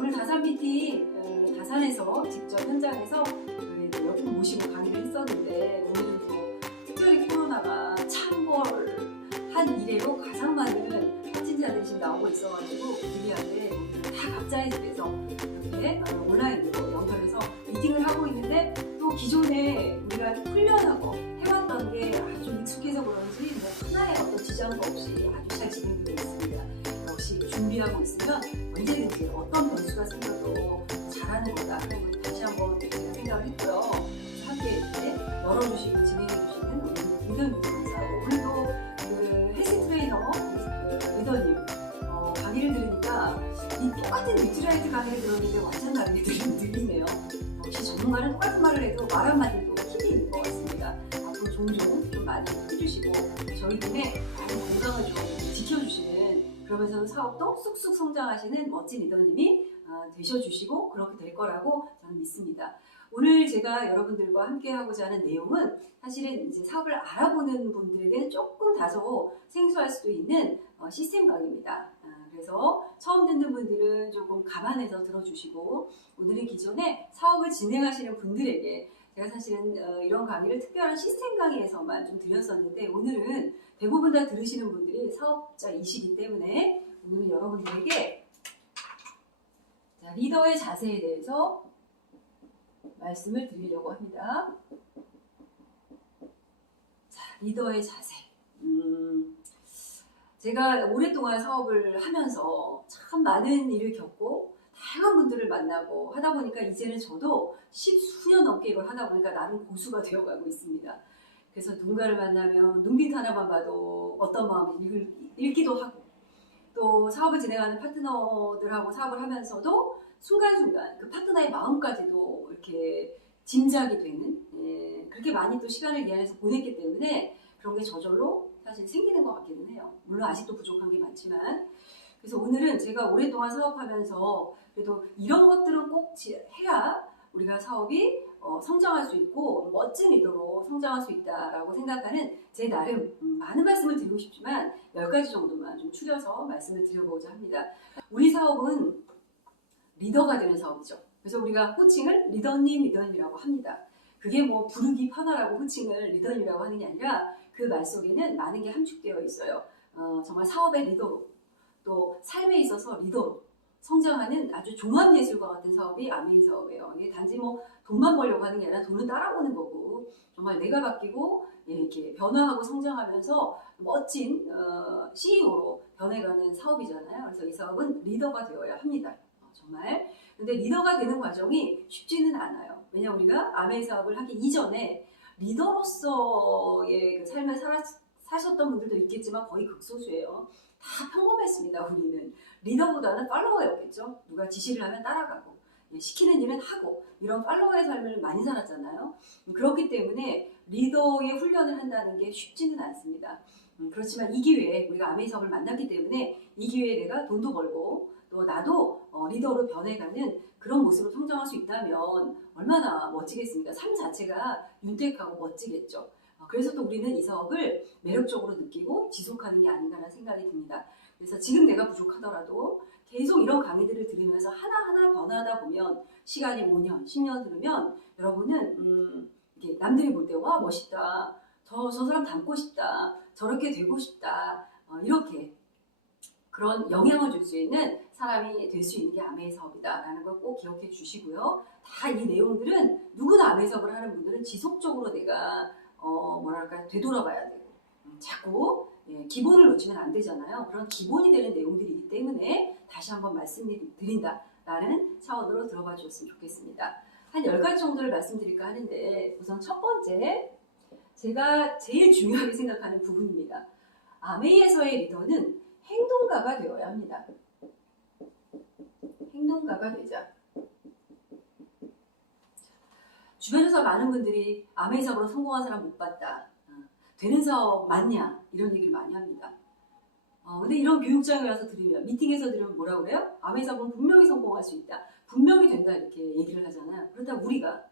오늘 다산 미팅, 다산에서 직접 현장에서 몇 분 모시고 강의를 했었는데 오늘은 또 특별히 코로나가 창궐한 이래로 가장 많은 확진자들이 지금 나오고 있어가지고 무리하게 다 각자의 집에서 이렇게 온라인으로 연결해서 미팅을 하고 있는데 또 기존에 우리가 훈련하고 해왔던 게 아주 익숙해서 그런지 뭐 하나의 어떤 지장도 없이 아주 잘 진행되고 있습니다. 역시 준비하고 있으면 언제든지 어떤 변수가 생겨도 잘하는 거다. 그런 걸 다시 한번 생각을 했고요. 함께 이렇게 열어주시고 진행해주시는 우리 리더님 감사하고 오늘도 그 헬스 트레이너 리더님 강의를 들으니까 이 똑같은 뉴트라이트 강의를 들었는데 완전 다르게 들리네요. 역시 전문가는 똑같은 말을 해도 말 한마디도 힘이 있는 것 같습니다. 앞으로 종종 좀 많이 해주시고 저희 분의 많은 건강을 좀 지켜주시는 그러면서 사업도 쑥쑥 성장하시는 멋진 리더님이 되셔주시고 그렇게 될 거라고 저는 믿습니다. 오늘 제가 여러분들과 함께 하고자 하는 내용은 사실은 이제 사업을 알아보는 분들에게는 조금 다소 생소할 수도 있는 시스템 강의입니다. 그래서 처음 듣는 분들은 조금 감안해서 들어주시고 오늘은 기존에 사업을 진행하시는 분들에게 제가 사실은 이런 강의를 특별한 시스템 강의에서만 좀 드렸었는데 오늘은 대부분 다 들으시는 분들이 사업자이시기 때문에 오늘은 여러분들에게 리더의 자세에 대해서 말씀을 드리려고 합니다. 자, 리더의 자세. 제가 오랫동안 사업을 하면서 참 많은 일을 겪고 다양한 분들을 만나고 하다 보니까 이제는 저도 10수년 넘게 이걸 하다 보니까 나름 고수가 되어가고 있습니다. 그래서 누군가를 만나면 눈빛 하나만 봐도 어떤 마음이 읽기도 하고 또 사업을 진행하는 파트너들하고 사업을 하면서도 순간순간 그 파트너의 마음까지도 이렇게 짐작이 되는 그렇게 많이 또 시간을 이 안에서 보냈기 때문에 그런 게 저절로 사실 생기는 것 같기는 해요. 물론 아직도 부족한 게 많지만 그래서 오늘은 제가 오랫동안 사업하면서 그래도 이런 것들은 꼭 해야 우리가 사업이 성장할 수 있고 멋진 리더로 성장할 수 있다라고 생각하는 제 나름 많은 말씀을 드리고 싶지만 10가지 정도만 좀 추려서 말씀을 드려보고자 합니다. 우리 사업은 리더가 되는 사업이죠. 그래서 우리가 호칭을 리더님이라고 합니다. 그게 뭐 부르기 편하라고 호칭을 리더님이라고 하는 게 아니라 그 말 속에는 많은 게 함축되어 있어요. 정말 사업의 리더로 또 삶에 있어서 리더로 성장하는 아주 종합예술과 같은 사업이 아메이 사업이에요. 이게 단지 뭐 돈만 벌려고 하는 게 아니라 돈은 따라오는 거고 정말 내가 바뀌고 이렇게 변화하고 성장하면서 멋진 CEO로 변해가는 사업이잖아요. 그래서 이 사업은 리더가 되어야 합니다. 정말. 근데 리더가 되는 과정이 쉽지는 않아요. 왜냐하면 우리가 아메이 사업을 하기 이전에 리더로서의 그 삶을 사셨던 분들도 있겠지만 거의 극소수예요. 다 평범했습니다. 우리는 리더보다는 팔로워였겠죠. 누가 지시를 하면 따라가고 시키는 일은 하고 이런 팔로워의 삶을 많이 살았잖아요. 그렇기 때문에 리더의 훈련을 한다는 게 쉽지는 않습니다. 그렇지만 이 기회에 우리가 아메이 사업을 만났기 때문에 이 기회에 내가 돈도 벌고 또 나도 리더로 변해가는 그런 모습으로 성장할 수 있다면 얼마나 멋지겠습니까? 삶 자체가 윤택하고 멋지겠죠. 그래서 또 우리는 이 사업을 매력적으로 느끼고 지속하는 게 아닌가라는 생각이 듭니다. 그래서 지금 내가 부족하더라도 계속 이런 강의들을 들으면서 하나하나 변화하다 보면 시간이 5년, 10년 들으면 여러분은 이렇게 남들이 볼 때 와 멋있다, 저 사람 닮고 싶다, 저렇게 되고 싶다 이렇게 그런 영향을 줄 수 있는 사람이 될 수 있는 게 아메이 사업이다라는 걸 꼭 기억해 주시고요. 다 이 내용들은 누구나 아메이 사업을 하는 분들은 지속적으로 내가 뭐랄까 되돌아봐야 되고 자꾸 기본을 놓치면 안 되잖아요. 그런 기본이 되는 내용들이기 때문에 다시 한번 말씀드린다라는 차원으로 들어봐 주셨으면 좋겠습니다. 한 10가지 정도를 말씀드릴까 하는데 우선 첫 번째 제가 제일 중요하게 생각하는 부분입니다. 아메이에서의 리더는 행동가가 되어야 합니다. 행동가가 되자. 주변에서 많은 분들이 아메이 사업으로 성공한 사람 못 봤다. 되는 사업 맞냐? 이런 얘기를 많이 합니다. 근데 이런 교육장에 와서 들으면, 미팅에서 들으면 뭐라고 그래요? 아메이 사업은 분명히 성공할 수 있다. 분명히 된다. 이렇게 얘기를 하잖아요. 그렇다면 우리가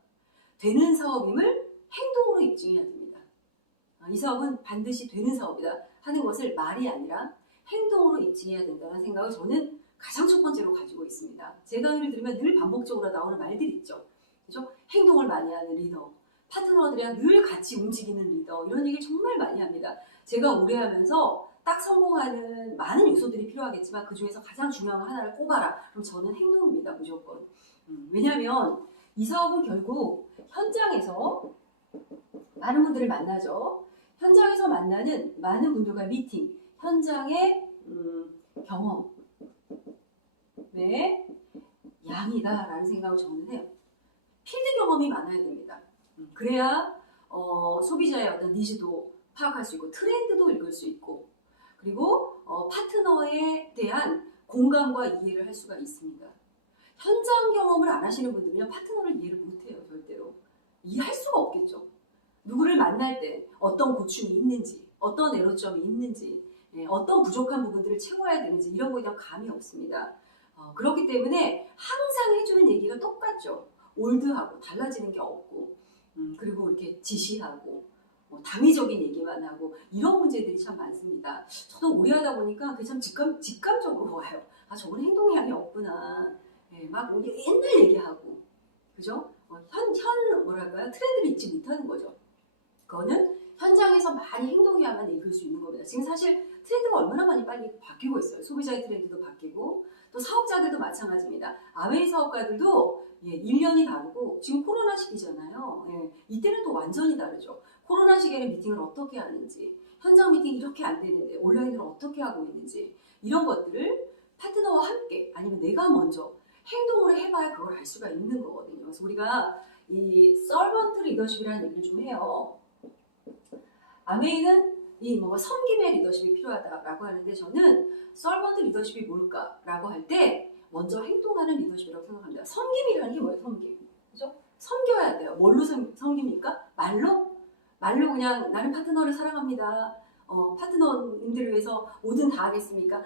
되는 사업임을 행동으로 입증해야 됩니다. 이 사업은 반드시 되는 사업이다 하는 것을 말이 아니라 행동으로 입증해야 된다는 생각을 저는 가장 첫 번째로 가지고 있습니다. 제 강의를 들으면 늘 반복적으로 나오는 말들이 있죠. 그죠? 행동을 많이 하는 리더, 파트너들이랑 늘 같이 움직이는 리더, 이런 얘기를 정말 많이 합니다. 제가 오래 하면서 딱 성공하는 많은 요소들이 필요하겠지만 그 중에서 가장 중요한 거 하나를 꼽아라. 그럼 저는 행동입니다. 무조건. 왜냐하면 이 사업은 결국 현장에서 많은 분들을 만나죠. 현장에서 만나는 많은 분들과 미팅, 현장의 경험, 네, 양이다라는 생각을 저는 해요. 필드 경험이 많아야 됩니다. 그래야 소비자의 어떤 니즈도 파악할 수 있고 트렌드도 읽을 수 있고 그리고 파트너에 대한 공감과 이해를 할 수가 있습니다. 현장 경험을 안 하시는 분들은요, 파트너를 이해를 못해요. 절대로. 이해할 수가 없겠죠. 누구를 만날 때 어떤 고충이 있는지, 어떤 애로점이 있는지, 어떤 부족한 부분들을 채워야 되는지 이런 거에 대한 감이 없습니다. 그렇기 때문에 항상 해주는 얘기가 똑같죠. 올드하고 달라지는 게 없고 그리고 이렇게 지시하고 당위적인 얘기만 하고 이런 문제들이 참 많습니다. 저도 오래 하다 보니까 그게 참 직감적으로 와요. 아, 저건 행동량이 없구나. 막 옛날 얘기하고 그죠? 뭐랄까요? 트렌드를 읽지 못하는 거죠. 그거는 현장에서 많이 행동해야만 읽을 수 있는 겁니다. 지금 사실 트렌드가 얼마나 많이 빨리 바뀌고 있어요. 소비자의 트렌드도 바뀌고 또 사업자들도 마찬가지입니다. 아웨이 사업가들도 1년이 다르고 지금 코로나 시기잖아요. 이때는 또 완전히 다르죠. 코로나 시기에는 미팅을 어떻게 하는지, 현장 미팅이 이렇게 안 되는데 온라인으로 어떻게 하고 있는지 이런 것들을 파트너와 함께 아니면 내가 먼저 행동으로 해봐야 그걸 알 수가 있는 거거든요. 그래서 우리가 이 서번트 리더십이라는 얘기를 좀 해요. 아메이는 이 뭔가 섬김의 리더십이 필요하다라고 하는데 저는 서번트 리더십이 뭘까라고 할 때 먼저 행동하는 리더십이라고 생각합니다. 섬김이라는 게 뭐예요? 섬김. 그죠? 섬겨야 돼요. 뭘로 섬깁니까? 말로? 말로 그냥 나는 파트너를 사랑합니다. 파트너님들을 위해서 뭐든 다 하겠습니까?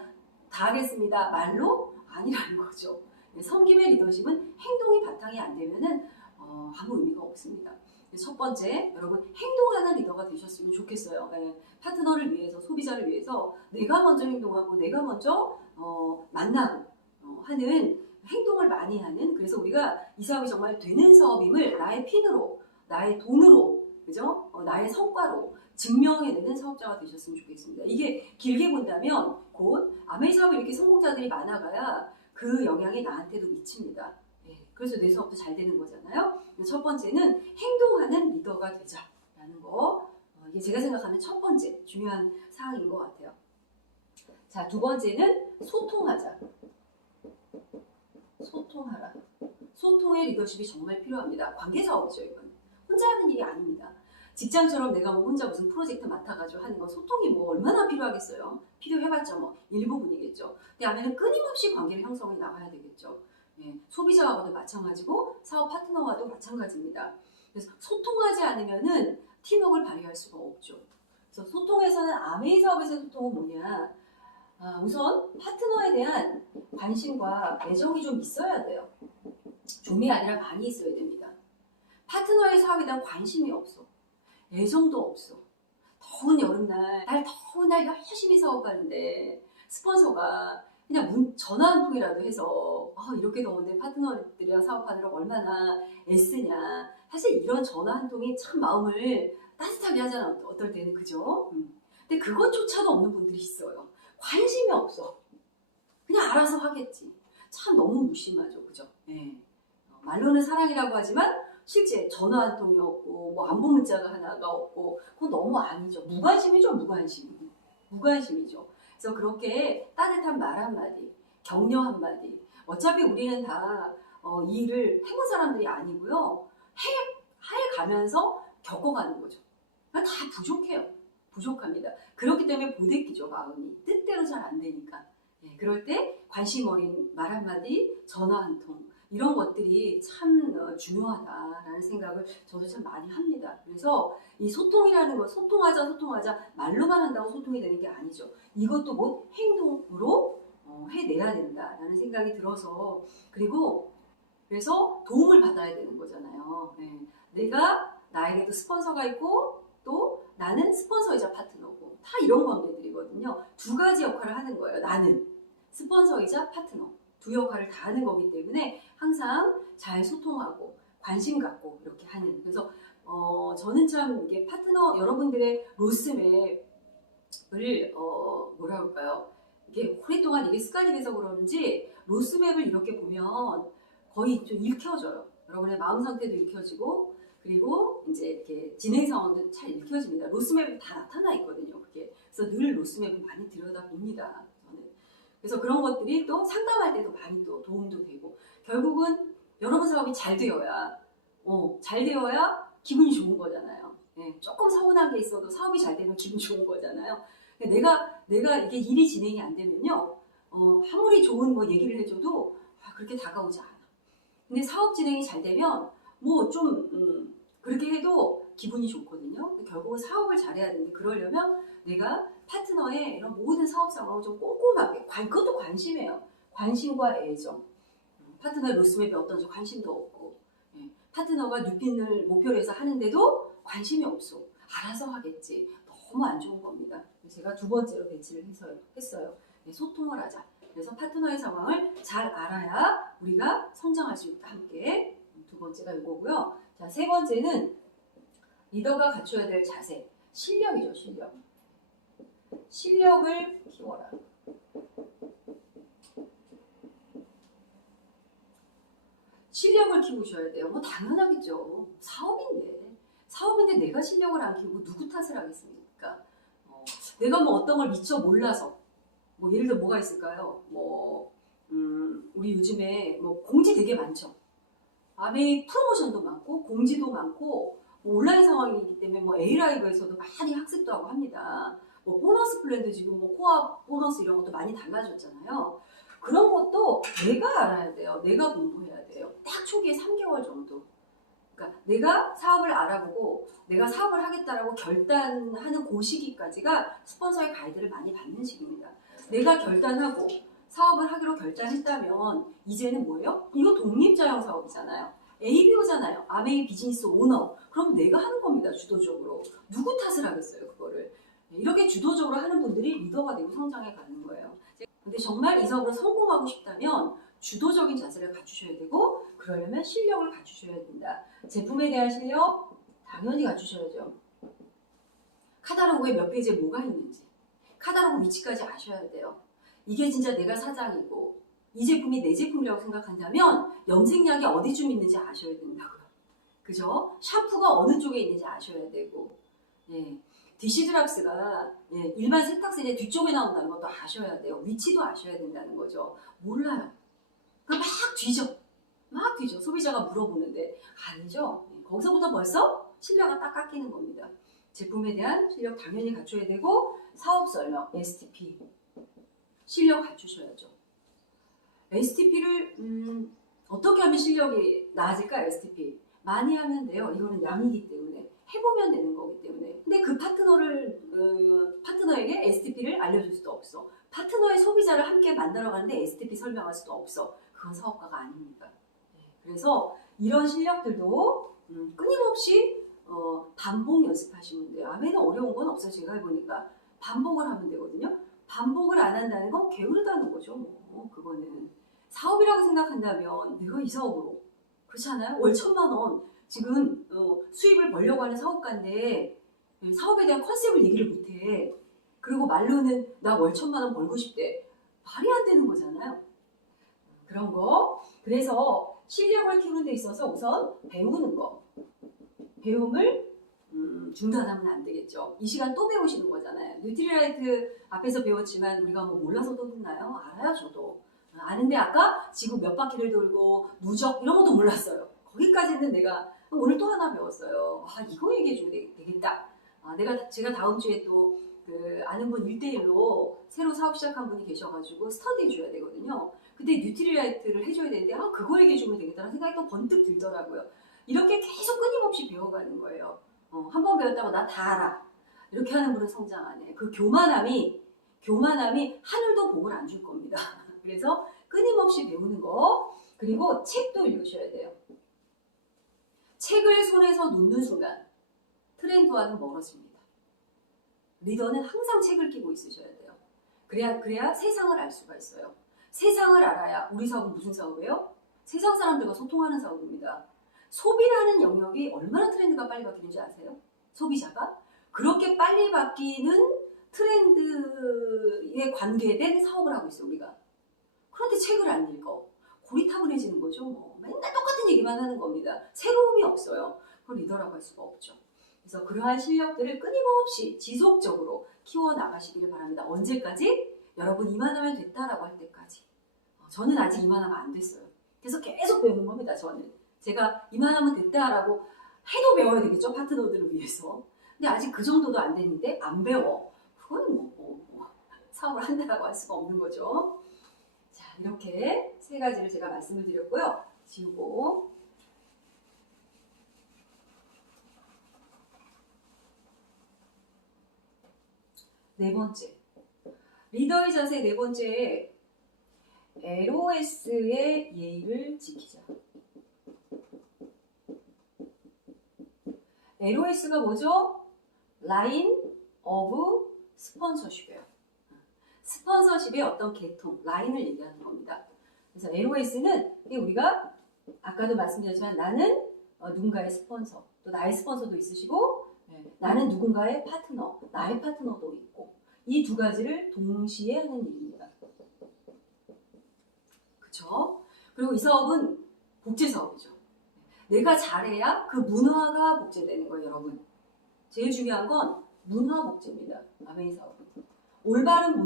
다 하겠습니다. 말로? 아니라는 거죠. 섬김의 리더십은 행동이 바탕이 안 되면은 아무 의미가 없습니다. 첫 번째, 여러분 행동하는 리더가 되셨으면 좋겠어요. 파트너를 위해서, 소비자를 위해서 내가 먼저 행동하고 내가 먼저 만나고 하는 행동을 많이 하는, 그래서 우리가 이 사업이 정말 되는 사업임을 나의 핀으로, 나의 돈으로, 그죠? 나의 성과로 증명해내는 사업자가 되셨으면 좋겠습니다. 이게 길게 본다면 곧 아메이 사업이 이렇게 성공자들이 많아가야 그 영향이 나한테도 미칩니다. 그래서 내 사업도 잘 되는 거잖아요. 첫 번째는 행동하는 리더가 되자라는 거. 이게 제가 생각하는 첫 번째 중요한 사항인 것 같아요. 자, 두 번째는 소통하자. 소통하라. 소통의 리더십이 정말 필요합니다. 관계사업이죠, 이건. 혼자 하는 일이 아닙니다. 직장처럼 내가 뭐 혼자 무슨 프로젝트 맡아가지고 하는 거 소통이 뭐 얼마나 필요하겠어요? 필요해봤자 뭐 일부분이겠죠. 근데 아니면 끊임없이 관계를 형성해 나가야 되겠죠. 소비자와도 마찬가지고 사업 파트너와도 마찬가지입니다. 그래서 소통하지 않으면은 팀워크를 발휘할 수가 없죠. 그래서 소통에서는 아메이 사업에서의 소통은 뭐냐? 우선 파트너에 대한 관심과 애정이 좀 있어야 돼요. 좀이 아니라 많이 있어야 됩니다. 파트너의 사업에 대한 관심이 없어. 애정도 없어. 더운 여름날, 날 더운 날 열심히 사업하는데 스폰서가 그냥 전화 한 통이라도 해서 이렇게 더운데 파트너들이랑 사업하느라고 얼마나 애쓰냐. 사실 이런 전화 한 통이 참 마음을 따뜻하게 하잖아. 어떨 때는 그죠? 근데 그것조차도 없는 분들이 있어요. 관심이 없어. 그냥 알아서 하겠지. 참 너무 무심하죠. 그죠? 말로는 사랑이라고 하지만 실제 전화 한 통이 없고 뭐 안부 문자가 하나가 없고 그건 너무 아니죠. 무관심이죠. 무관심이죠. 그래서 그렇게 따뜻한 말 한마디, 격려 한마디. 어차피 우리는 다 이 일을 해본 사람들이 아니고요. 해가면서 겪어가는 거죠. 그러니까 다 부족해요. 부족합니다. 그렇기 때문에 보대끼죠, 마음이. 뜻대로 잘 안 되니까. 그럴 때 관심 어린 말 한마디, 전화 한 통, 이런 것들이 참 중요하다라는 생각을 저도 참 많이 합니다. 그래서 이 소통이라는 거, 소통하자 말로만 한다고 소통이 되는 게 아니죠. 이것도 곧 행동으로 해내야 된다라는 생각이 들어서, 그래서 도움을 받아야 되는 거잖아요. 내가 나에게도 스폰서가 있고 또 나는 스폰서이자 파트너고 다 이런 관계들이거든요. 두 가지 역할을 하는 거예요. 나는 스폰서이자 파트너 두 역할을 다 하는 거기 때문에 항상 잘 소통하고 관심 갖고 이렇게 하는. 그래서 저는 참 이게 파트너 여러분들의 로스맵을 뭐라 할까요? 이게 오랫동안 이게 습관이 돼서 그러는지 로스맵을 이렇게 보면 거의 좀 읽혀져요. 여러분의 마음 상태도 읽혀지고 그리고 이제 이렇게 진행 상황도 잘 읽혀집니다. 로스맵이 다 나타나 있거든요. 그게. 그래서 늘 로스맵을 많이 들여다봅니다. 저는. 그래서 그런 것들이 또 상담할 때도 많이 또 도움도 되고 결국은 여러분 사업이 잘 되어야 기분이 좋은 거잖아요. 네, 조금 서운한 게 있어도 사업이 잘 되면 기분 좋은 거잖아요. 내가 이게 일이 진행이 안 되면요, 아무리 좋은 뭐 얘기를 해줘도 그렇게 다가오지 않아. 근데 사업 진행이 잘 되면 뭐 좀 그렇게 해도 기분이 좋거든요. 결국은 사업을 잘해야 되는데 그러려면 내가 파트너의 이런 모든 사업 상황을 좀 꼼꼼하게 그것도 관심이에요. 관심과 애정. 파트너의 로스맵이 어떤지 관심도 없고 파트너가 뉴핀을 목표로 해서 하는데도 관심이 없어. 알아서 하겠지. 너무 안 좋은 겁니다. 제가 두 번째로 배치를 했어요. 소통을 하자. 그래서 파트너의 상황을 잘 알아야 우리가 성장할 수 있다. 함께. 두 번째가 이거고요. 자, 세 번째는 리더가 갖춰야 될 자세. 실력이죠. 실력. 실력을 키워라. 실력을 키우셔야 돼요. 뭐 당연하겠죠. 사업인데 내가 실력을 안 키우고 누구 탓을 하겠습니까? 내가 뭐 어떤 걸 미처 몰라서 뭐 예를 들어 뭐가 있을까요? 우리 요즘에 뭐 공지 되게 많죠. 아메이 프로모션도 많고 공지도 많고 뭐 온라인 상황이기 때문에 뭐 A라이브에서도 많이 학습도 하고 합니다. 뭐 보너스 플랜도 지금 뭐 코어 보너스 이런 것도 많이 달라졌잖아요. 그런 것도 내가 알아야 돼요. 내가 공부해야 돼요. 딱 초기에 3개월 정도. 그러니까 내가 사업을 알아보고 내가 사업을 하겠다라고 결단하는 그 시기까지가 스폰서의 가이드를 많이 받는 시기입니다. 내가 결단하고 사업을 하기로 결단했다면 이제는 뭐예요? 이거 독립자형 사업이잖아요. ABO잖아요. 아메이 비즈니스 오너. 그럼 내가 하는 겁니다. 주도적으로. 누구 탓을 하겠어요, 그거를. 이렇게 주도적으로 하는 분들이 리더가 되고 성장해 가는 거예요. 근데 정말 이 사업으로 성공하고 싶다면 주도적인 자세를 갖추셔야 되고 그러려면 실력을 갖추셔야 된다. 제품에 대한 실력 당연히 갖추셔야죠. 카탈로그에 몇 페이지에 뭐가 있는지 카탈로그 위치까지 아셔야 돼요. 이게 진짜 내가 사장이고 이 제품이 내 제품이라고 생각한다면 염색약이 어디쯤 있는지 아셔야 된다고요. 그죠? 샴푸가 어느 쪽에 있는지 아셔야 되고 디시드랍스가 일반 세탁세제 뒤쪽에 나온다는 것도 아셔야 돼요. 위치도 아셔야 된다는 거죠. 몰라요. 그러니까 막 뒤져. 소비자가 물어보는데 아니죠. 거기서부터 벌써 신뢰가 딱 깎이는 겁니다. 제품에 대한 실력 당연히 갖춰야 되고 사업 설명, STP 실력 갖추셔야죠. STP를 어떻게 하면 실력이 나아질까? STP 많이 하면 돼요. 이거는 양이기 때문에 해보면 되는 거기 때문에. 근데 그 파트너에게 STP를 알려줄 수도 없어. 파트너의 소비자를 함께 만들어가는데 STP 설명할 수도 없어. 그건 사업가가 아닙니다. 그래서 이런 실력들도 끊임없이 반복 연습하시면 돼요. 아메는 어려운 건 없어요. 제가 해보니까 반복을 하면 되거든요. 반복을 안 한다는 건 게으르다는 거죠. 뭐 그거는 사업이라고 생각한다면 내가 이 사업으로 그렇지 않아요? 월 1,000만 원 지금 수입을 벌려고 하는 사업가인데 사업에 대한 컨셉을 얘기를 못해. 그리고 말로는 나 월 1,000만 원 벌고 싶대. 말이 안 되는 거잖아요. 그런 거. 그래서 실력을 키우는 데 있어서 우선 배우는 거. 배움을 중단하면 안 되겠죠. 이 시간 또 배우시는 거잖아요. 뉴트리라이트 앞에서 배웠지만 우리가 뭐 몰라서도 듣나요? 알아요, 저도. 아는데 아까 지금 몇 바퀴를 돌고 누적 이런 것도 몰랐어요. 거기까지는 내가 오늘 또 하나 배웠어요. 이거 얘기해주면 되겠다. 제가 다음 주에 또 아는 분 1대1로 새로 사업 시작한 분이 계셔가지고 스터디 해줘야 되거든요. 근데 뉴트리라이트를 해줘야 되는데 그거 얘기해주면 되겠다는 생각이 또 번뜩 들더라고요. 이렇게 계속 끊임없이 배워가는 거예요. 한 번 배웠다고 나 다 알아. 이렇게 하는 분은 성장 안 해. 그 교만함이 하늘도 복을 안 줄 겁니다. 그래서 끊임없이 배우는 거. 그리고 책도 읽으셔야 돼요. 책을 손에서 놓는 순간 트렌드와는 멀어집니다. 리더는 항상 책을 끼고 있으셔야 돼요. 그래야 세상을 알 수가 있어요. 세상을 알아야 우리 사업은 무슨 사업이에요? 세상 사람들과 소통하는 사업입니다. 소비라는 영역이 얼마나 트렌드가 빨리 바뀌는지 아세요? 소비자가? 그렇게 빨리 바뀌는 트렌드에 관계된 사업을 하고 있어요, 우리가. 그런데 책을 안 읽어. 고리타분해지는 거죠. 뭐. 맨날 똑같은 얘기만 하는 겁니다. 새로움이 없어요. 그걸 리더라고 할 수가 없죠. 그래서 그러한 실력들을 끊임없이 지속적으로 키워나가시기를 바랍니다. 언제까지? 여러분 이만하면 됐다라고 할 때까지. 저는 아직 이만하면 안 됐어요. 그래서 계속 배우는 겁니다, 저는. 제가 이만하면 됐다라고 해도 배워야 되겠죠, 파트너들을 위해서. 근데 아직 그 정도도 안 됐는데 안 배워. 그건 사업을 한다라고 할 수가 없는 거죠. 자, 이렇게 세 가지를 제가 말씀을 드렸고요. 지우고. 네 번째. 리더의 자세 네 번째. LOS의 예의를 지키자. LOS가 뭐죠? Line of Sponsorship이에요. 스폰서십의 어떤 계통, 라인을 얘기하는 겁니다. 그래서 LOS는 우리가 아까도 말씀드렸지만 나는 누군가의 스폰서, 또 나의 스폰서도 있으시고 나는 누군가의 파트너, 나의 파트너도 있고 이 두 가지를 동시에 하는 일입니다. 그렇죠? 그리고 이 사업은 복제 사업이죠. 내가 잘해야 그 문화가 복제되는 거예요, 여러분. 제일 중요한 건 문화 복제입니다. 아메이 사업은. 올바른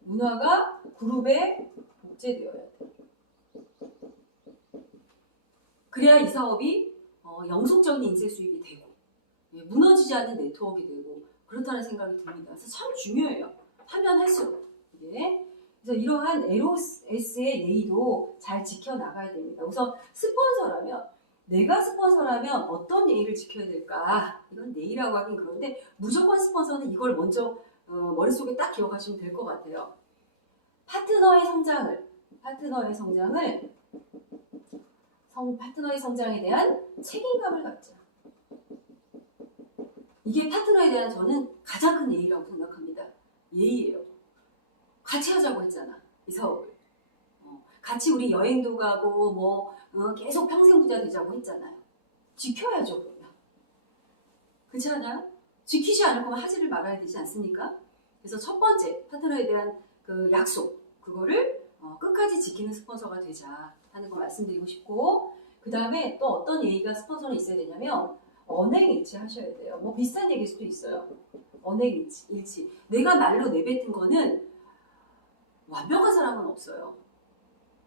문화가 그룹에 복제되어야 돼요. 그래야 이 사업이 영속적인 인쇄 수입이 되고 무너지지 않는 네트워크가 되고 그렇다는 생각이 듭니다. 그래서 참 중요해요. 하면 할수록. 그래서 이러한 LOS의 예의도 잘 지켜나가야 됩니다. 우선 스폰서라면 내가 스폰서라면 어떤 예의를 지켜야 될까? 이건 예의라고 하긴 그런데 무조건 스폰서는 이걸 먼저 머릿속에 딱 기억하시면 될 것 같아요. 파트너의 성장에 대한 책임감을 갖자. 이게 파트너에 대한 저는 가장 큰 예의라고 생각합니다. 예의예요. 같이 하자고 했잖아, 이 사업을. 같이 우리 여행도 가고 계속 평생 부자 되자고 했잖아요. 지켜야죠, 그러면. 그렇지 않아요? 지키지 않을 거면 하지를 말아야 되지 않습니까? 그래서 첫 번째 파트너에 대한 그 약속, 그거를 끝까지 지키는 스폰서가 되자 하는 거 말씀드리고 싶고, 그 다음에 또 어떤 예의가 스폰서는 있어야 되냐면 언행일치 하셔야 돼요. 뭐 비슷한 얘기일 수도 있어요. 언행일치. 내가 말로 내뱉은 거는 완벽한 사람은 없어요.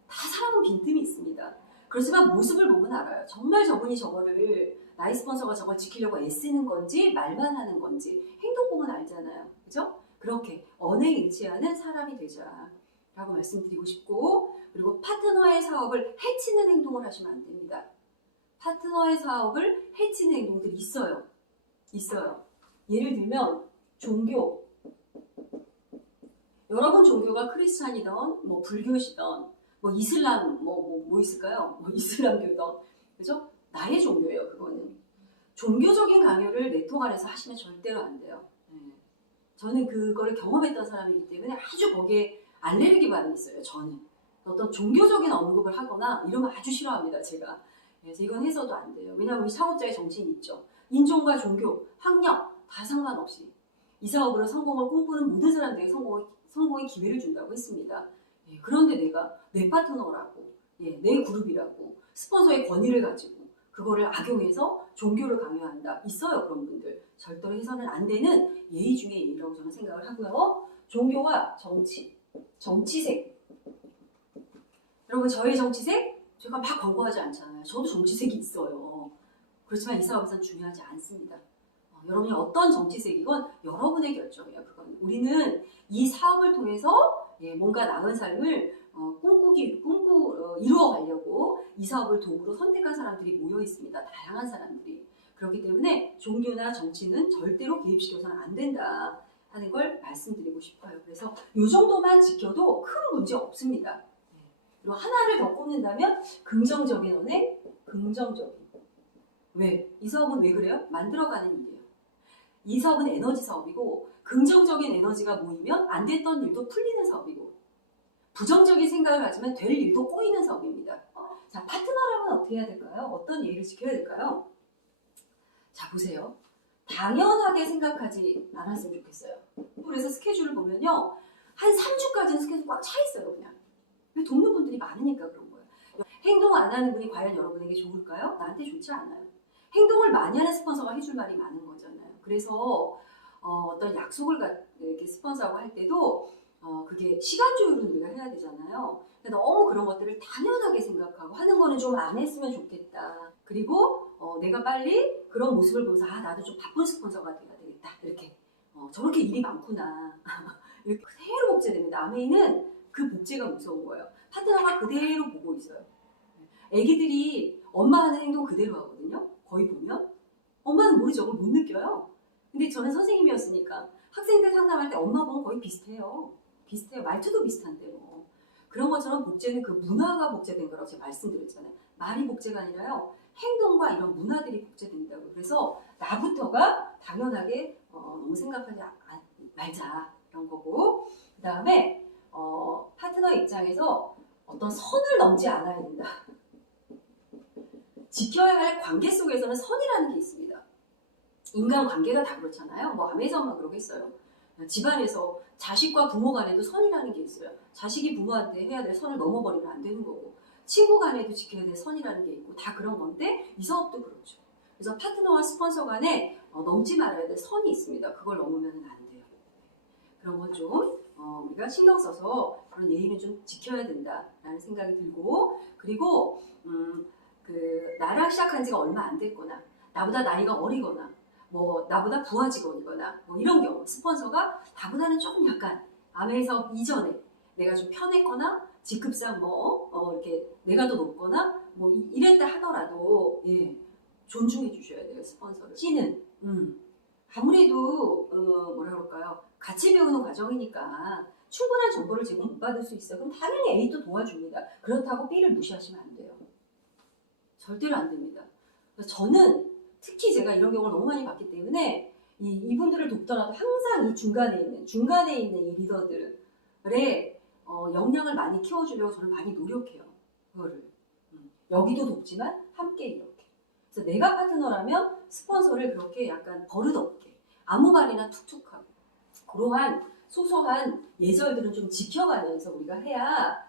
다 사람은 빈틈이 있습니다. 그렇지만 모습을 보면 알아요. 정말 저분이 저거를 나의 스폰서가 저걸 지키려고 애쓰는 건지 말만 하는 건지 행동 보면 알잖아요. 그죠? 그렇게 언행일치하는 사람이 되자 라고 말씀드리고 싶고, 그리고 파트너의 사업을 해치는 행동을 하시면 안 됩니다. 파트너의 사업을 해치는 행동들이 있어요. 예를 들면 종교. 여러분 종교가 크리스찬이든 뭐 불교시든 뭐 이슬람 뭐 있을까요? 뭐 이슬람교든, 그죠? 나의 종교예요, 그거는. 종교적인 강요를 네트워크 안에서 하시면 절대로 안 돼요. 저는 그거를 경험했던 사람이기 때문에 아주 거기에 알레르기 반응이 있어요, 저는. 어떤 종교적인 언급을 하거나 이러면 아주 싫어합니다, 제가. 그래서 이건 해서도 안 돼요. 왜냐하면 우리 창업자의 정신이 있죠. 인종과 종교, 학력 다 상관없이 이 사업으로 성공을 꿈꾸는 모든 사람들에게 성공의 기회를 준다고 했습니다. 그런데 내가 내 파트너라고, 내 그룹이라고 스폰서의 권위를 가지고 그거를 악용해서 종교를 강요한다. 있어요, 그런 분들. 절대로 해서는 안 되는 예의 중에 예의라고 저는 생각을 하고요. 종교와 정치색. 여러분, 저의 정치색? 제가 막 광고하지 않잖아요. 저도 정치색이 있어요. 그렇지만 이 사업에서는 중요하지 않습니다. 여러분이 어떤 정치색이건 여러분의 결정이에요. 그건. 우리는 이 사업을 통해서 뭔가 나은 삶을 이루어가려고 이 사업을 도구로 선택한 사람들이 모여 있습니다. 다양한 사람들이. 그렇기 때문에 종교나 정치는 절대로 개입시켜서는 안 된다 하는 걸 말씀드리고 싶어요. 그래서 이 정도만 지켜도 큰 문제 없습니다. 그리고 하나를 더 꼽는다면 긍정적인 언행, 긍정적인. 왜? 이 사업은 왜 그래요? 만들어가는 일이에요. 이 사업은 에너지 사업이고 긍정적인 에너지가 모이면 안 됐던 일도 풀리는 사업이고, 부정적인 생각을 가지면 될 일도 꼬이는 사업입니다. 자, 파트너라면 어떻게 해야 될까요? 어떤 예의를 지켜야 될까요? 자, 보세요. 당연하게 생각하지 않았으면 좋겠어요. 그래서 스케줄을 보면요. 한 3주까지는 스케줄 꽉 차 있어요, 그냥. 돕는 분들이 많으니까 그런 거예요. 행동 안 하는 분이 과연 여러분에게 좋을까요? 나한테 좋지 않아요. 행동을 많이 하는 스폰서가 해줄 말이 많은 거잖아요. 그래서 어떤 약속을 이렇게 스폰서하고 할 때도 그게 시간 조율은 우리가 해야 되잖아요. 너무 그런 것들을 당연하게 생각하고 하는 거는 좀 안 했으면 좋겠다. 그리고 내가 빨리 그런 모습을 보면서 나도 좀 바쁜 스폰서가 돼야 되겠다. 이렇게 저렇게 일이 많구나. 이렇게 그대로 복제됩니다. 아메이는 그 복제가 무서운 거예요. 파트너가 그대로 보고 있어요. 애기들이 엄마 하는 행동 그대로 하거든요. 거의 보면. 엄마는 모르죠. 그걸 못 느껴요. 근데 저는 선생님이었으니까 학생들 상담할 때 엄마 보면 거의 비슷해요. 비슷해요. 말투도 비슷한데 뭐. 그런 것처럼 복제는 그 문화가 복제된 거라고 제가 말씀드렸잖아요. 말이 복제가 아니라요. 행동과 이런 문화들이 복제된다고. 그래서 나부터가 당연하게 너무 생각하지 말자. 이런 거고. 그 다음에 파트너 입장에서 어떤 선을 넘지 않아야 된다. 지켜야 할 관계 속에서는 선이라는 게 있습니다. 인간관계가 다 그렇잖아요. 뭐 아메이선만 그러겠어요. 집안에서 자식과 부모 간에도 선이라는 게 있어요. 자식이 부모한테 해야 될 선을 넘어버리면 안 되는 거고 친구 간에도 지켜야 될 선이라는 게 있고 다 그런 건데 이 사업도 그렇죠. 그래서 파트너와 스폰서 간에 넘지 말아야 될 선이 있습니다. 그걸 넘으면 안 돼요. 그런 건 좀 우리가 신경 써서 그런 예의는 좀 지켜야 된다라는 생각이 들고 그리고 나랑 시작한 지가 얼마 안 됐거나 나보다 나이가 어리거나 뭐 나보다 부하 직원이거나 뭐 이런 경우 스폰서가 나보다는 조금 약간 아메이사업 이전에 내가 좀 편했거나 직급상 이렇게 내가 더 높거나 뭐 이랬다 하더라도 존중해 주셔야 돼요. 스폰서를. C는 아무래도 뭐라 그럴까요? 같이 배우는 과정이니까 충분한 정보를 지금 못 받을 수 있어요. 그럼 당연히 A도 도와줍니다. 그렇다고 B를 무시하시면 안 돼요. 절대로 안 됩니다. 저는 특히 제가 이런 경우를 너무 많이 봤기 때문에 이분들을 돕더라도 항상 이 중간에 있는 이 리더들의 역량을 많이 키워주려고 저는 많이 노력해요. 그거를. 여기도 돕지만 함께 이렇게. 그래서 내가 파트너라면 스폰서를 그렇게 약간 버릇없게 아무 말이나 툭툭하고 그러한 소소한 예절들은 좀 지켜가면서 우리가 해야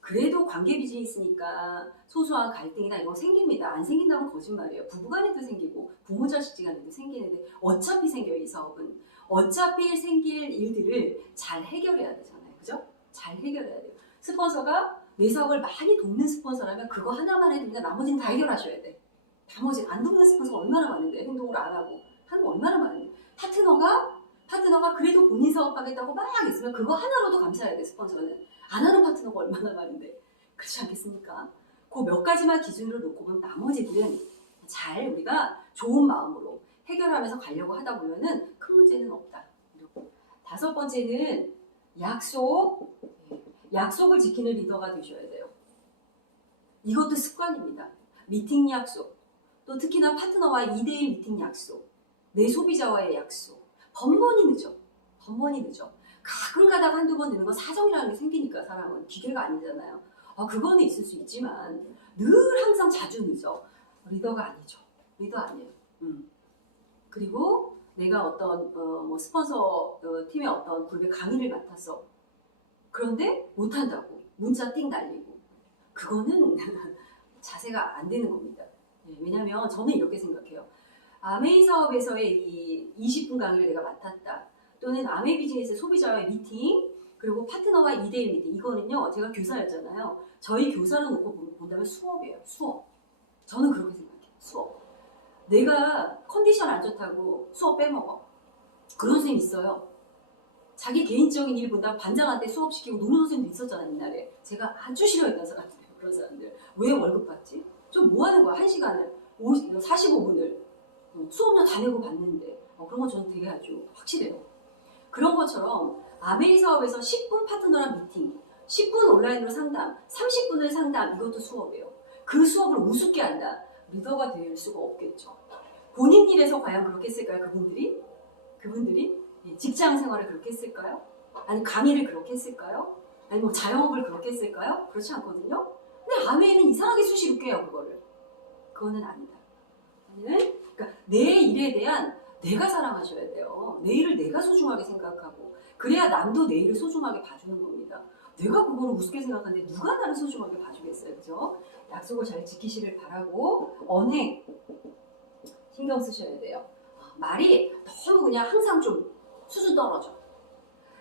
그래도 관계 비즈니스니까 소소한 갈등이나 이런 거 생깁니다. 안 생긴다면 거짓말이에요. 부부간에도 생기고 부모 자식 간에도 생기는데 어차피 생겨요. 이 사업은. 어차피 생길 일들을 잘 해결해야 되잖아요. 그죠? 잘 해결해야 돼요. 스폰서가 내 사업을 많이 돕는 스폰서라면 그거 하나만 해도 그냥 나머지는 다 해결하셔야 돼. 나머지 안 돕는 스폰서가 얼마나 많은데 행동을 안 하고 하는 거 얼마나 많은데 파트너가 그래도 본인 사업하겠다고 막 있으면 그거 하나로도 감사해야 돼. 스폰서는. 안 하는 파트너가 얼마나 많은데 그렇지 않겠습니까? 그 몇 가지만 기준으로 놓고 보면 나머지들은 잘 우리가 좋은 마음으로 해결하면서 가려고 하다 보면은 큰 문제는 없다. 그리고 5번째는 약속을 지키는 리더가 되셔야 돼요. 이것도 습관입니다. 미팅 약속, 또 특히나 파트너와 2대1 미팅 약속, 내 소비자와의 약속, 번번이 늦어. 가끔 가다가 한두 번 늦는 건 사정이라는 게 생기니까 사람은 기계가 아니잖아요. 그거는 있을 수 있지만 늘 항상 자주 늦어. 리더가 아니죠. 리더 아니에요. 그리고 내가 어떤 스폰서 팀의 어떤 그룹의 강의를 맡았어. 그런데 못한다고 문자 띵 날리고 그거는 자세가 안 되는 겁니다. 왜냐하면 저는 이렇게 생각해요. 아메이 사업에서의 이 20분 강의를 내가 맡았다. 또는 아메이 비즈니스 소비자와의 미팅, 그리고 파트너와 2대1 미팅. 이거는요, 제가 교사였잖아요. 저희 교사를 놓고 본다면 수업이에요. 수업. 저는 그렇게 생각해요. 수업. 내가 컨디션 안 좋다고 수업 빼먹어. 그런 선생님 있어요. 자기 개인적인 일 본다고 반장한테 수업시키고 노는 선생님도 있었잖아요. 옛날에. 제가 아주 싫어했던 사람들이에요. 그런 사람들. 왜 월급 받지? 좀 뭐 하는 거야? 1시간을 45분을 수업료 다 내고 받는데 그런 건 저는 되게 아주 확실해요. 그런 것처럼 아메이 사업에서 10분 파트너랑 미팅, 10분 온라인으로 상담, 30분을 상담, 이것도 수업이에요. 그 수업을 우습게 한다. 리더가 될 수가 없겠죠. 본인 일에서 과연 그렇게 했을까요? 그분들이 직장 생활을 그렇게 했을까요? 아니 강의를 그렇게 했을까요? 아니 뭐 자영업을 그렇게 했을까요? 그렇지 않거든요. 근데 아멘은 이상하게 수시로 깨요 그거를. 그거는 아니다. 그러니까 내 일에 대한 내가 사랑하셔야 돼요. 내 일을 내가 소중하게 생각하고 그래야 남도 내 일을 소중하게 봐주는 겁니다. 내가 그거를 우습게 생각하는데 누가 나를 소중하게 봐주겠어요, 그죠? 약속을 잘 지키시길 바라고 언행 신경 쓰셔야 돼요. 말이 너무 그냥 항상 좀 수준 떨어져.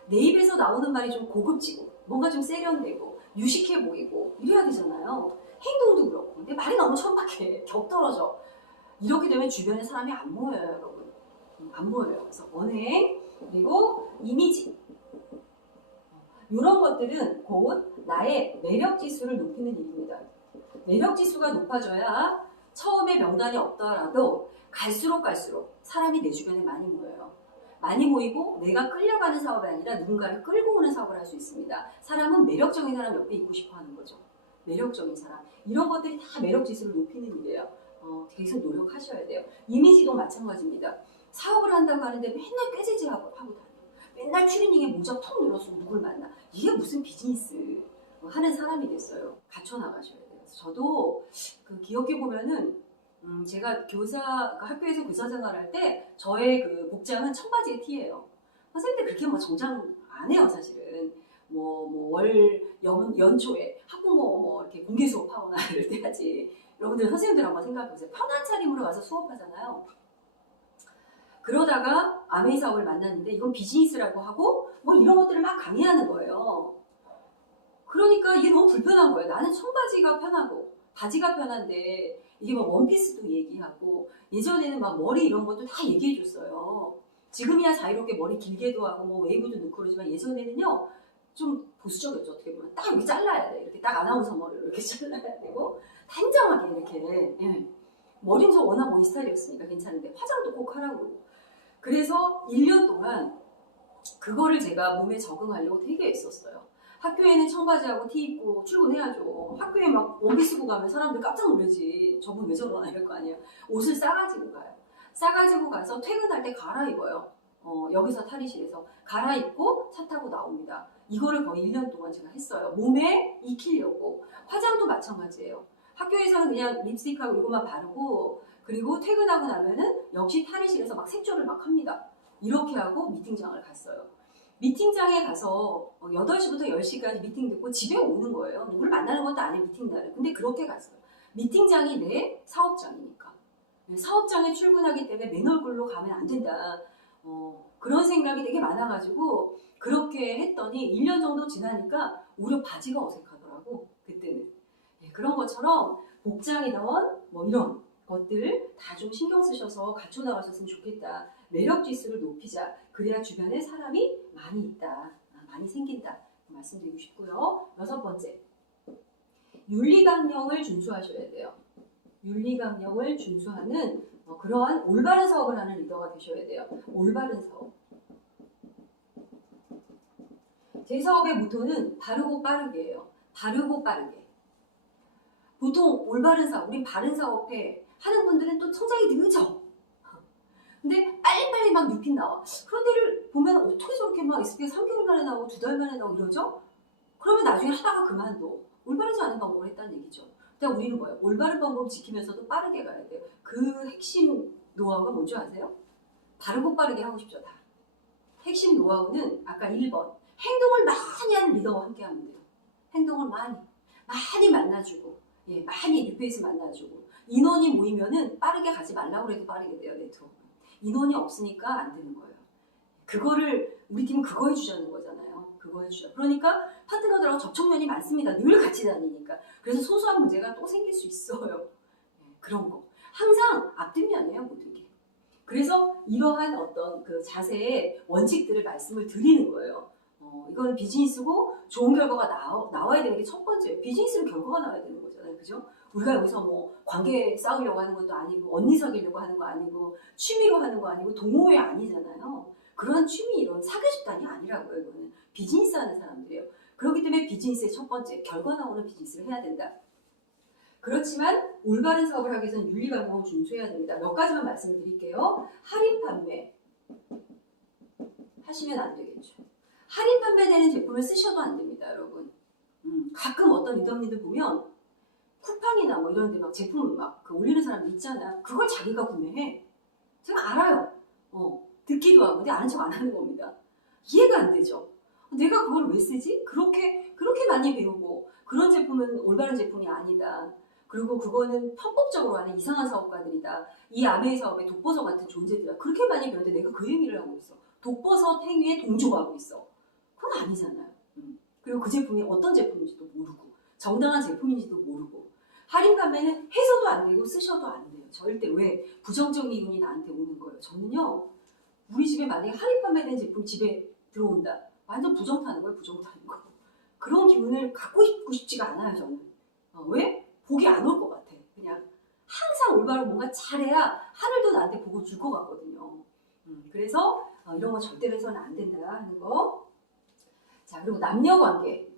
내 입에서 나오는 말이 좀 고급지고 뭔가 좀 세련되고 유식해 보이고 이래야 되잖아요. 행동도 그렇고. 근데 말이 너무 천박해. 격 떨어져. 이렇게 되면 주변에 사람이 안 모여요, 여러분. 안 모여요. 그래서 언행 그리고 이미지 이런 것들은 곧 나의 매력 지수를 높이는 일입니다. 매력 지수가 높아져야 처음에 명단이 없더라도 갈수록 사람이 내 주변에 많이 모여요. 많이 모이고 내가 끌려가는 사업이 아니라 누군가를 끌고 오는 사업을 할 수 있습니다. 사람은 매력적인 사람 옆에 있고 싶어 하는 거죠. 매력적인 사람. 이런 것들이 다 매력 지수를 높이는 일이에요. 계속 노력하셔야 돼요. 이미지도 마찬가지입니다. 사업을 한다고 하는데 맨날 꾀지지하고 다녀. 맨날 추리닝에 모자 턱 눌러서 누굴 만나. 이게 무슨 비즈니스 하는 사람이 됐어요. 갖춰나가셔야 돼요. 저도 그 기억해보면은 제가 학교에서 교사 생활할 때 저의 그 복장은 청바지에 티예요. 선생님들 그렇게 뭐 정장 안 해요, 사실은. 연초에 학부모 이렇게 공개 수업하거나 이럴 때 하지. 여러분들 선생님들 한번 생각해보세요. 편한 차림으로 와서 수업하잖아요. 그러다가 아메이 사업을 만났는데 이건 비즈니스라고 하고 뭐 이런 것들을 막 강의하는 거예요. 그러니까 이게 너무 불편한 거예요. 나는 청바지가 편하고 바지가 편한데 이게 막 원피스도 얘기하고 예전에는 막 머리 이런 것도 다 얘기해 줬어요. 지금이야 자유롭게 머리 길게도 하고 뭐 웨이브도 넣고 그러지만 예전에는요 좀 보수적이었죠. 어떻게 보면 딱 이렇게 잘라야 돼. 이렇게 딱 아나운서 머리를 이렇게 잘라야 되고 단정하게 이렇게. 예. 머리는 저 워낙 뭐 이 스타일이었으니까 괜찮은데 화장도 꼭 하라고 그러고. 그래서 1년 동안 그거를 제가 몸에 적응하려고 되게 애썼어요. 학교에는 청바지하고 티 입고 출근해야죠. 학교에 막 원피스고 가면 사람들 깜짝 놀라지. 저분 왜 저러나 이럴 거 아니에요. 옷을 싸가지고 가요. 싸가지고 가서 퇴근할 때 갈아입어요. 여기서 탈의실에서 갈아입고 차 타고 나옵니다. 이거를 거의 1년 동안 제가 했어요. 몸에 익히려고. 화장도 마찬가지예요. 학교에서는 그냥 립스틱하고 이것만 바르고 그리고 퇴근하고 나면은 역시 탈의실에서 막 색조를 막 합니다. 이렇게 하고 미팅장을 갔어요. 미팅장에 가서 8시부터 10시까지 미팅 듣고 집에 오는 거예요. 누구를 만나는 것도 아니에요, 미팅날은. 근데 그렇게 갔어요. 미팅장이 내 사업장이니까. 사업장에 출근하기 때문에 맨 얼굴로 가면 안 된다. 그런 생각이 되게 많아가지고 그렇게 했더니 1년 정도 지나니까 오히려 바지가 어색하더라고, 그때는. 그런 것처럼 복장이든 뭐 이런 것들 다 좀 신경 쓰셔서 갖춰 나가셨으면 좋겠다. 매력 지수를 높이자. 그래야 주변에 사람이 많이 있다. 많이 생긴다. 말씀드리고 싶고요. 6번째. 윤리강령을 준수하셔야 돼요. 윤리강령을 준수하는 그러한 올바른 사업을 하는 리더가 되셔야 돼요. 올바른 사업. 제 사업의 모토는 바르고 빠르게예요. 바르고 빠르게. 보통 올바른 사업, 우린 바른 사업해 하는 분들은 또 성장이 늦어. 근데 빨리빨리 막 뉴핀 나와. 그런 데를 보면 어떻게 저렇게 막 SP가 3개월 만에 나오고 2달 만에 나오고 이러죠? 그러면 나중에 하다가 그만둬. 올바르지 않은 방법을 했다는 얘기죠. 그러니까 우리는 뭐예요? 올바른 방법을 지키면서도 빠르게 가야 돼요. 그 핵심 노하우가 뭔지 아세요? 바르고 빠르게 하고 싶죠, 다. 핵심 노하우는 아까 1번. 행동을 많이 하는 리더와 함께 하면 돼요. 행동을 많이 만나주고, 많이 뉴페이스 만나주고, 인원이 모이면은 빠르게 가지 말라고 해도 빠르게 돼요, 네트워크. 인원이 없으니까 안 되는 거예요. 그거를, 우리 팀은 그거 해주자는 거잖아요. 그거 해주자. 그러니까 파트너들하고 접촉면이 많습니다. 늘 같이 다니니까. 그래서 소소한 문제가 또 생길 수 있어요. 그런 거. 항상 앞뒷면이에요, 모든 게. 그래서 이러한 어떤 그 자세의 원칙들을 말씀을 드리는 거예요. 이거는 비즈니스고 좋은 결과가 나와야 되는 게 첫 번째예요. 비즈니스는 결과가 나와야 되는 거잖아요. 그죠? 우리가 여기서 뭐 관계 쌓으려고 하는 것도 아니고 언니 사귀려고 하는 거 아니고 취미로 하는 거 아니고 동호회 아니잖아요. 그런 취미 이런 사교 집단이 아니라고요. 이거는 비즈니스 하는 사람들이에요. 그렇기 때문에 비즈니스의 첫 번째 결과 나오는 비즈니스를 해야 된다. 그렇지만 올바른 사업을 하기 위해서는 윤리감각을 준수해야 됩니다. 몇 가지만 말씀을 드릴게요. 할인 판매 하시면 안 되겠죠. 할인 판매되는 제품을 쓰셔도 안 됩니다, 여러분. 가끔 어떤 리더님들 보면 쿠팡이나 뭐 이런 데 막 제품 막그 올리는 사람들 있잖아요. 그걸 자기가 구매해. 제가 알아요. 듣기도 하고, 근데 아는 척 안 하는 겁니다. 이해가 안 되죠. 내가 그걸 왜 쓰지? 그렇게 많이 배우고, 그런 제품은 올바른 제품이 아니다. 그리고 그거는 편법적으로 하는 이상한 사업가들이다. 이 아메이 사업의 독버섯 같은 존재들이다. 그렇게 많이 배우는데 내가 그 행위를 하고 있어. 독버섯 행위에 동조하고 있어. 그건 아니잖아요. 그리고 그 제품이 어떤 제품인지도 모르고, 정당한 제품인지도 모르고, 할인 판매는 해서도 안 되고 쓰셔도 안 돼요. 절대. 왜? 부정적 미군이 나한테 오는 거예요. 저는요, 우리 집에 만약에 할인 판매된 제품 집에 들어온다. 완전 부정 타는 거예요. 부정 타는 거. 그런 기분을 갖고 싶지가 않아요. 저는. 왜? 복이 안 올 것 같아. 그냥 항상 올바로 뭔가 잘해야 하늘도 나한테 복을 줄 것 같거든요. 그래서 이런 거 절대로 해서는 안 된다 하는 거. 자, 그리고 남녀관계.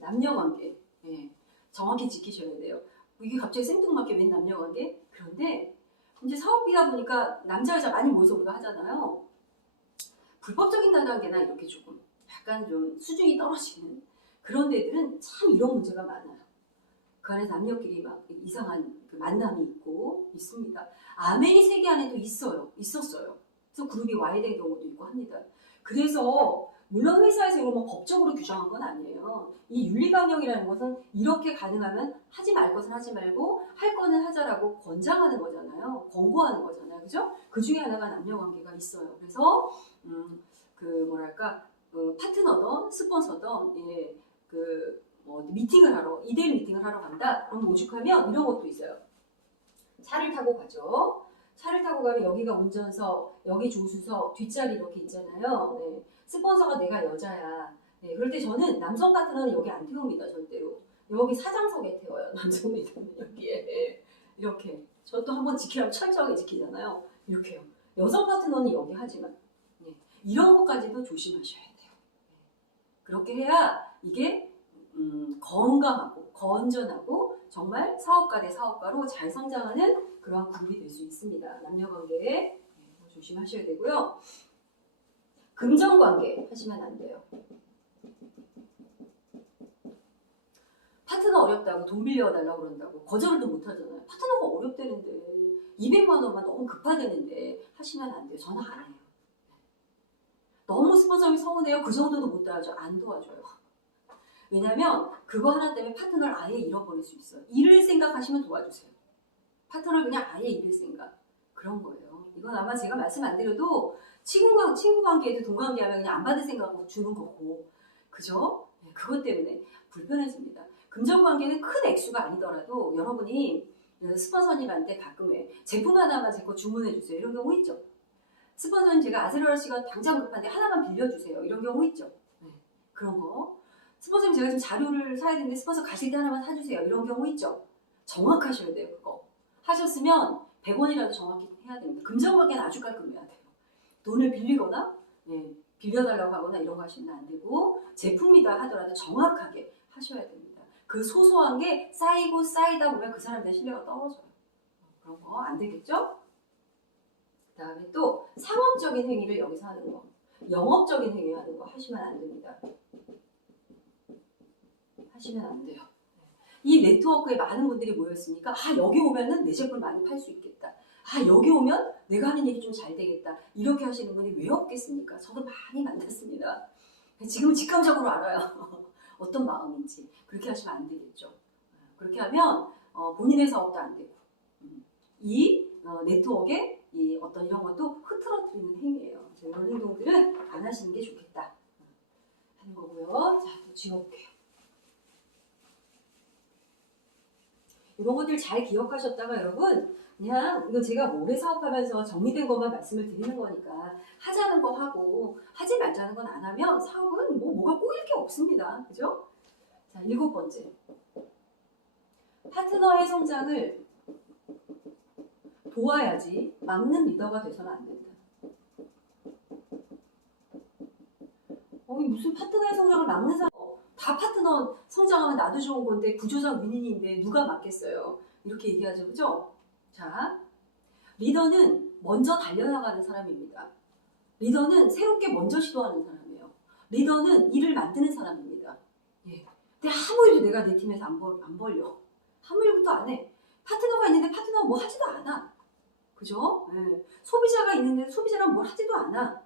남녀관계. 예, 정확히 지키셔야 돼요. 이게 갑자기 생뚱맞게 웬 남녀관계? 그런데 이제 사업이다 보니까 남자 여자 많이 모여서 우리가 하잖아요. 불법적인 다단계나 이렇게 조금 약간 좀 수준이 떨어지는 그런 데들은 참 이런 문제가 많아요. 그 안에 남녀끼리 막 이상한 그 만남이 있고 있습니다. 아메이 세계 안에도 있었어요. 그래서 그룹이 와해된 경우도 있고 합니다. 그래서 물론 회사에서 이걸 뭐 법적으로 규정한 건 아니에요. 이 윤리강령이라는 것은 이렇게 가능하면 하지 말 것은 하지 말고 할 거는 하자라고 권장하는 거잖아요. 권고하는 거잖아요. 그죠? 그 중에 하나가 남녀관계가 있어요. 그래서 파트너든 스폰서든 미팅을 하러 2대1 미팅을 하러 간다. 그럼 오죽하면 이런 것도 있어요. 차를 타고 가죠. 차를 타고 가면 여기가 운전석, 여기 조수석, 뒷자리 이렇게 있잖아요. 네. 스폰서가 내가 여자야. 네. 그럴 때 저는 남성 파트너는 여기 안 태웁니다. 절대로. 여기 사장석에 태워요. 남성 리더는 여기에. 네. 이렇게. 저 또 한번 지키라면 철저하게 지키잖아요. 이렇게요. 여성 파트너는 여기 하지만. 네. 이런 것까지도 조심하셔야 돼요. 네. 그렇게 해야 이게 건강하고 건전하고 정말 사업가 대 사업가로 잘 성장하는 그러한 그룹이 될 수 있습니다. 남녀관계에 조심하셔야 되고요. 금전관계 하시면 안 돼요. 파트너 어렵다고 돈 빌려달라고 그런다고 거절도 못 하잖아요. 파트너가 어렵다는데 200만 원만 너무 급하다는데 하시면 안 돼요. 저는 안 해요. 너무 스폰서이 서운해요. 그 정도도 못 도와줘. 안 도와줘요. 왜냐면 그거 하나 때문에 파트너를 아예 잃어버릴 수 있어요. 잃을 생각하시면 도와주세요. 파트너를 그냥 아예 잃을 생각. 그런 거예요. 이건 아마 제가 말씀 안 드려도 친구 관계에도 돈 관계하면 그냥 안 받을 생각하고 주는 거고. 그죠? 네, 그것 때문에 불편해집니다. 금전 관계는 큰 액수가 아니더라도 여러분이 스폰서님한테 가끔 제품 하나만 제 거 주문해 주세요. 이런 경우 있죠. 스폰서님 제가 아세라씨가 당장 급한데 하나만 빌려주세요. 이런 경우 있죠. 네, 그런 거. 스폰서님 제가 지금 자료를 사야 되는데 스폰서 가실 때 하나만 사주세요. 이런 경우 있죠. 정확하셔야 돼요. 그거. 하셨으면 100원이라도 정확히 해야 됩니다. 금전관계는 아주 깔끔해야 돼요. 돈을 빌리거나 빌려달라고 하거나 이런 거 하시면 안 되고 제품이다 하더라도 정확하게 하셔야 됩니다. 그 소소한 게 쌓이고 쌓이다 보면 그 사람들의 신뢰가 떨어져요. 그런 거 안 되겠죠? 그 다음에 또 상업적인 행위를 여기서 하는 거. 영업적인 행위 하는 거 하시면 안 됩니다. 하시면 안 돼요. 이 네트워크에 많은 분들이 모였으니까 여기 오면은 내 제품을 많이 팔 수 있겠다. 여기 오면 내가 하는 일이 좀 잘 되겠다. 이렇게 하시는 분이 왜 없겠습니까? 저도 많이 만났습니다. 지금은 직감적으로 알아요. 어떤 마음인지. 그렇게 하시면 안 되겠죠. 그렇게 하면 본인의 사업도 안 되고 이 네트워크에 이 어떤 이런 것도 흐트러뜨리는 행위예요. 이런 행동들은 안 하시는 게 좋겠다 하는 거고요. 자, 또 지워볼게요. 이런 것들 잘 기억하셨다가 여러분 그냥 이거 제가 오래 사업하면서 정리된 것만 말씀을 드리는 거니까 하자는 거 하고 하지 말자는 건 안 하면 사업은 뭐가 꼬일 게 없습니다. 그죠? 자, 7번째. 파트너의 성장을 도와야지 막는 리더가 돼서는 안 된다. 무슨 파트너의 성장을 막는 사람 다 파트너 성장하면 나도 좋은 건데 구조상 윈윈인데 누가 막겠어요. 이렇게 얘기하죠. 그죠? 자, 리더는 먼저 달려나가는 사람입니다. 리더는 새롭게 먼저 시도하는 사람이에요. 리더는 일을 만드는 사람입니다. 예. 근데 아무 일도 내가 내 팀에서 안 벌려. 아무 일도 안 해. 파트너가 있는데 파트너가 뭐 하지도 않아. 그죠? 예. 소비자가 있는데 소비자랑 뭘 하지도 않아.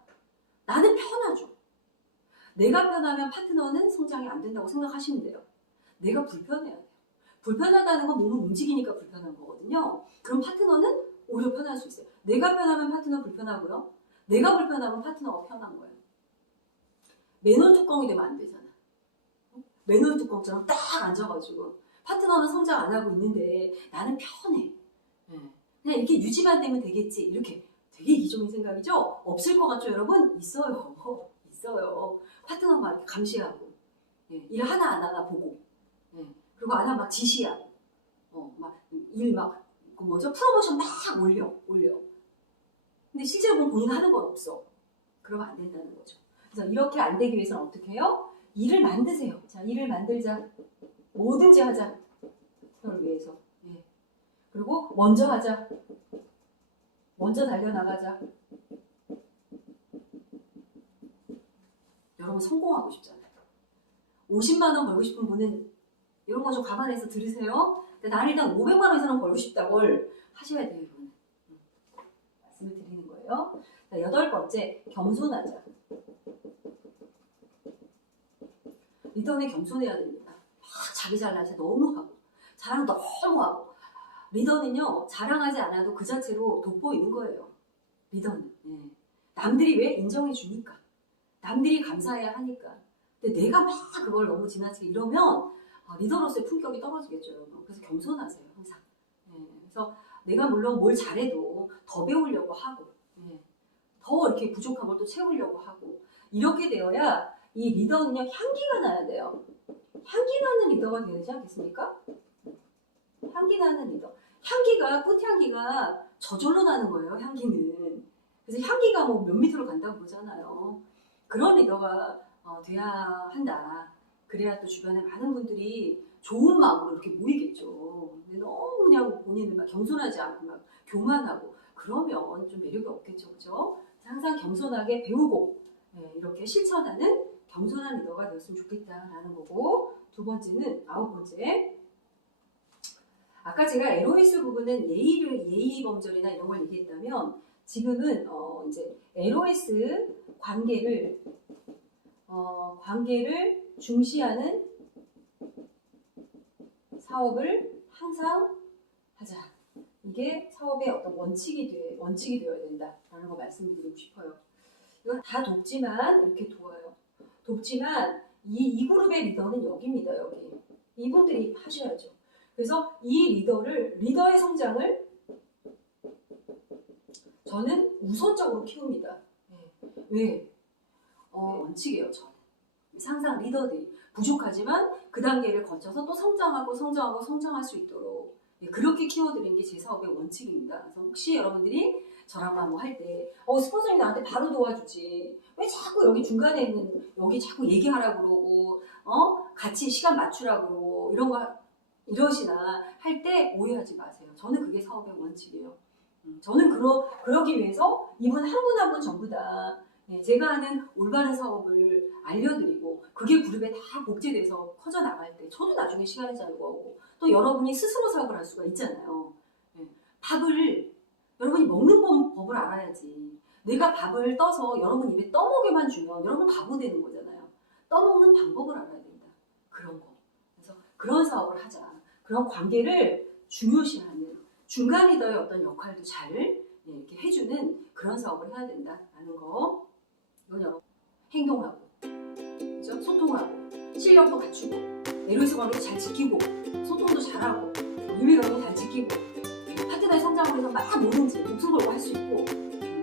나는 편하죠. 내가 편하면 파트너는 성장이 안 된다고 생각하시면 돼요. 내가 불편해야 돼요. 불편하다는 건 몸을 움직이니까 불편한 거거든요. 그럼 파트너는 오히려 편할 수 있어요. 내가 편하면 파트너 불편하고요. 내가 불편하면 파트너가 편한 거예요. 맨홀 뚜껑이 되면 안 되잖아. 맨홀 뚜껑처럼 딱 앉아가지고 파트너는 성장 안 하고 있는데 나는 편해. 그냥 이렇게 유지만 되면 되겠지. 이렇게 되게 이기적인 생각이죠? 없을 것 같죠, 여러분? 있어요. 있어요. 파트너만 이렇게 감시하고 일 하나 안 하나 보고 그리고 안 하면 막 지시하고 막 일 막 그 뭐죠? 프로모션 막 올려. 근데 실제로 보면 본인 하는 건 없어. 그러면 안 된다는 거죠. 그래서 이렇게 안 되기 위해서는 어떻게 해요? 일을 만드세요. 자, 일을 만들자. 뭐든지 하자. 그걸 위해서. 그리고 먼저 하자. 먼저 달려나가자. 여러분 성공하고 싶잖아요. 50만 원 벌고 싶은 분은 이런 거 좀 감안해서 들으세요. 나는 일단 500만 원 이상은 벌고 싶다고 하셔야 돼요. 이거는. 말씀을 드리는 거예요. 자, 8번째, 겸손하자. 리더는 겸손해야 됩니다. 자기 잘난 체 너무 하고 자랑 너무 하고 리더는요 자랑하지 않아도 그 자체로 돋보이는 거예요. 리더는 남들이 왜 인정해 주니까 남들이 감사해야 하니까. 근데 내가 막 그걸 너무 지나치게 이러면 리더로서의 품격이 떨어지겠죠, 여러분. 그래서 겸손하세요, 항상. 그래서 내가 물론 뭘 잘해도 더 배우려고 하고, 더 이렇게 부족한 걸 또 채우려고 하고, 이렇게 되어야 이 리더는요, 향기가 나야 돼요. 향기 나는 리더가 되지 않겠습니까? 향기 나는 리더. 향기가, 꽃향기가 저절로 나는 거예요, 향기는. 그래서 향기가 뭐 몇 미터로 간다고 그러잖아요. 그런 리더가 돼야 한다. 그래야 또 주변에 많은 분들이 좋은 마음으로 이렇게 모이겠죠. 근데 너무 그냥 본인은 막 겸손하지 않고 막 교만하고 그러면 좀 매력이 없겠죠, 그죠? 항상 겸손하게 배우고 이렇게 실천하는 겸손한 리더가 되었으면 좋겠다라는 거고. 2번째는 9번째. 아까 제가 LOS 부분은 예의 범절이나 이런 걸 얘기했다면 지금은 이제 LOS 관계를 중시하는 사업을 항상 하자. 이게 사업의 어떤 원칙이 되어야 된다라는 거 말씀드리고 싶어요. 이건 다 돕지만 이렇게 도와요. 돕지만 이 그룹의 리더는 여기입니다. 여기. 이분들이 하셔야죠. 그래서 이 리더의 성장을 저는 우선적으로 키웁니다. 왜? 원칙이에요, 저는. 항상 리더들이 부족하지만 그 단계를 거쳐서 또 성장할 수 있도록 그렇게 키워드리는 게 제 사업의 원칙입니다. 그래서 혹시 여러분들이 저랑 뭐 할 때 스폰서님이 나한테 바로 도와주지 왜 자꾸 여기 중간에 있는 여기 자꾸 얘기하라고 그러고 같이 시간 맞추라고 그러고 이런 거 이러시나 할 때 오해하지 마세요. 저는 그게 사업의 원칙이에요. 저는 그러기 위해서 이분 한 분 한 분 전부 다 제가 하는 올바른 사업을 알려드리고 그게 그룹에 다 복제돼서 커져나갈 때 저도 나중에 시간이 잘 구하고 또 여러분이 스스로 사업을 할 수가 있잖아요. 밥을 여러분이 먹는 법을 알아야지. 내가 밥을 떠서 여러분 입에 떠먹여만 주면 여러분 바보 되는 거잖아요. 떠먹는 방법을 알아야 된다. 그런 거. 그래서 그런 사업을 하자. 그런 관계를 중요시하는 중간 리더의 어떤 역할도 잘 이렇게 해주는 그런 사업을 해야 된다라는 거. 이건 여러분 행동하고, 그죠? 소통하고, 실력도 갖추고, LOS 관계도 잘 지키고, 소통도 잘하고, 유의관계도 잘 지키고, 파트너의 성장을 위해서 막 뭐든지 목숨 걸고 할 수 있고,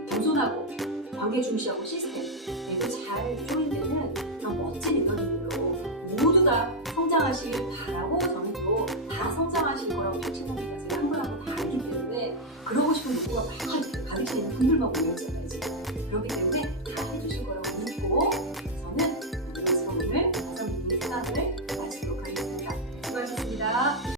겸손하고, 관계 중시하고 시스템도 잘 조인되는 그런 멋진 리더들로 모두 다 성장하시길 바라고 저는 또 다 성장하실 거라고 확신합니다. 제가 한 분 한 분 다 알기 때문에 그러고 싶은 욕구가 막 가득 있는 분들만 모였잖아요, 지금. 그렇기 때문에